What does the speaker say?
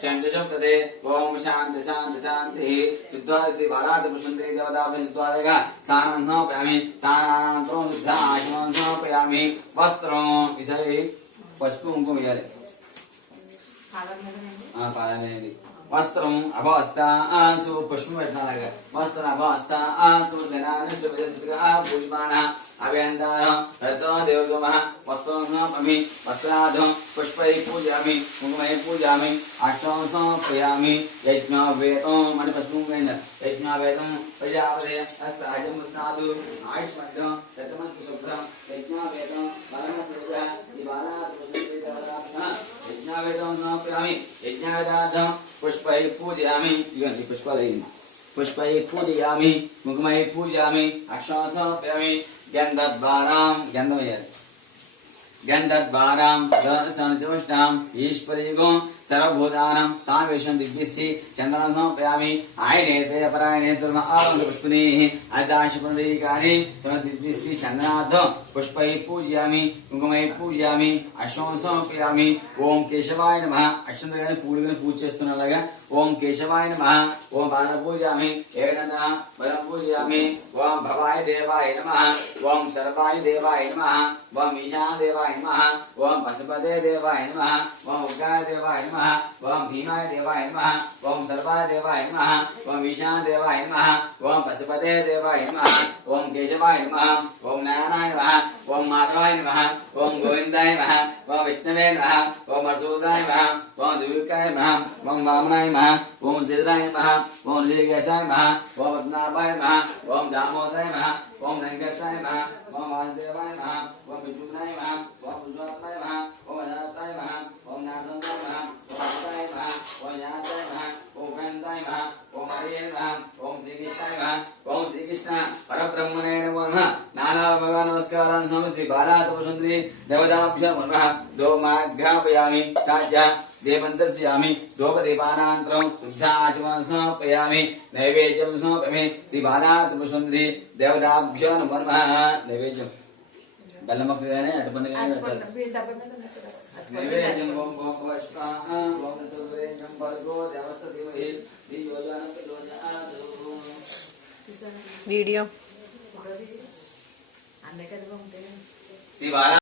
शब्दते ओम शांति शांति शांति सिद्धादि बालाद पुष्पंद्री देवता सिद्धादि सानं समर्पयामि सानानन्तरं शुद्ध आचमनं समर्पयामि वस्त्रं विषये पशुपुं कुमियाले पादमेंदी वस्त्रं अभवस्ता आसु पुष्पं वेट्नालगा वस्त्रं अभवस्ता आसु जनानि सुविदत्तगा पूजमानः अभ्यन्तारः ततो देवगमः वस्त्रं समर्पयामि वस्त्रादं पुष्पैः पूजयामि कुङ्कुमैः पूजयामि अक्षतं समर्पयामि यज्ञावेदं मणिपद्मं वेद यज्ञावेदं प्रजापते अस्ताजं स्नातु आयुष्मद्यं ततमस्तु शुभ्रं यज्ञावेदं परमपूजा दिवानात् यज्ञावेदं समर्पयामि यज्ञावेदार्थं पुष्पैः पूजयामि इदं पुष्पालयः पुष्पैः पूजयामि कुङ्कुमैः पूजयामि अक्षतं समर्पयामि गन्धद्वारां गन्धद्वारां दर्शनचतुष्टां ईश्वरीगो सर्वभूतानां तावेशं दिग्विस्य चन्दनं समर्पयामि आयनेते अपरायणे तुर्म पुष्पणीः अदाशपुण्डरीकानि दिग्विस्य चन्दनाथ पुष्पैः पूजयामि कुङ्कुमैः पूजयामि अश्वं समर्पयामि ओम केशवाय नमः अक्षन्तगानि पूर्वगानि पूज చేస్తున్నలాగా ओम केशवाय नमः ओम पादं पूजयामि ఏకదంతః వరం పూజయామి ओम भवाय देवाय नमः ओम सर्वाय देवाय नमः ओम ईशान देवाय नमः ओम पशुपते देवाय नमः ओम उग्राय देवाय नमः ओम भीमाय देवाय नमः ओम सर्वाय देवाय नमः ओम ईशान देवाय नमः ओम पशुपते देवाय नमः ओम केशवाय नमः ओम नारायणाय नमः ओम माधवाय नमः ओम गोविंदाय नमः ओम विष्णवे नमः ओम मधुसूदनाय नमः ओम द्विविक्रमाय नमः ओम वामनाय नमः ओम सिद्धाय नमः ओम लीलकेशाय नमः ओम पद्मनाभाय नमः ओम दामोदराय नमः ओम वेंकटेशाय नमः ओम वासुदेवाय नमः ओम विष्णुनाय नमः ओम पुरुषोत्तमाय नमः ओम अनाथाय नमः ओम नाथाय नमः ओम अच्युताय नमः ओम ज्ञानाय नमः ओम उपेन्द्राय नमः ओम हरिये नमः ओम श्रीकृष्णाय नमः ओम श्रीकृष्ण परब्रह्मणे नमो नमः नाना भगवान नमस्कारान् समर्पयामि श्री बालातपसुन्दरी देवताभ्यो नमः दोमाघ्रापयामि साज्या देवन्दर्शयामि दोपदीपानान्तरं शुद्धाचमनं समर्पयामि नैवेद्यं समर्पयामि श्री बालातपसुन्दरी देवताभ्यो नमो नमः नैवेद्यं बल्लमक्कगाने अटपन्नगाने नैवेद्यं ओम गोपवस्पाः ओम तुल्यं भर्गो देवस्य धीमहि धियो यो नः प्रचोदयात् वीडियो श्री बाला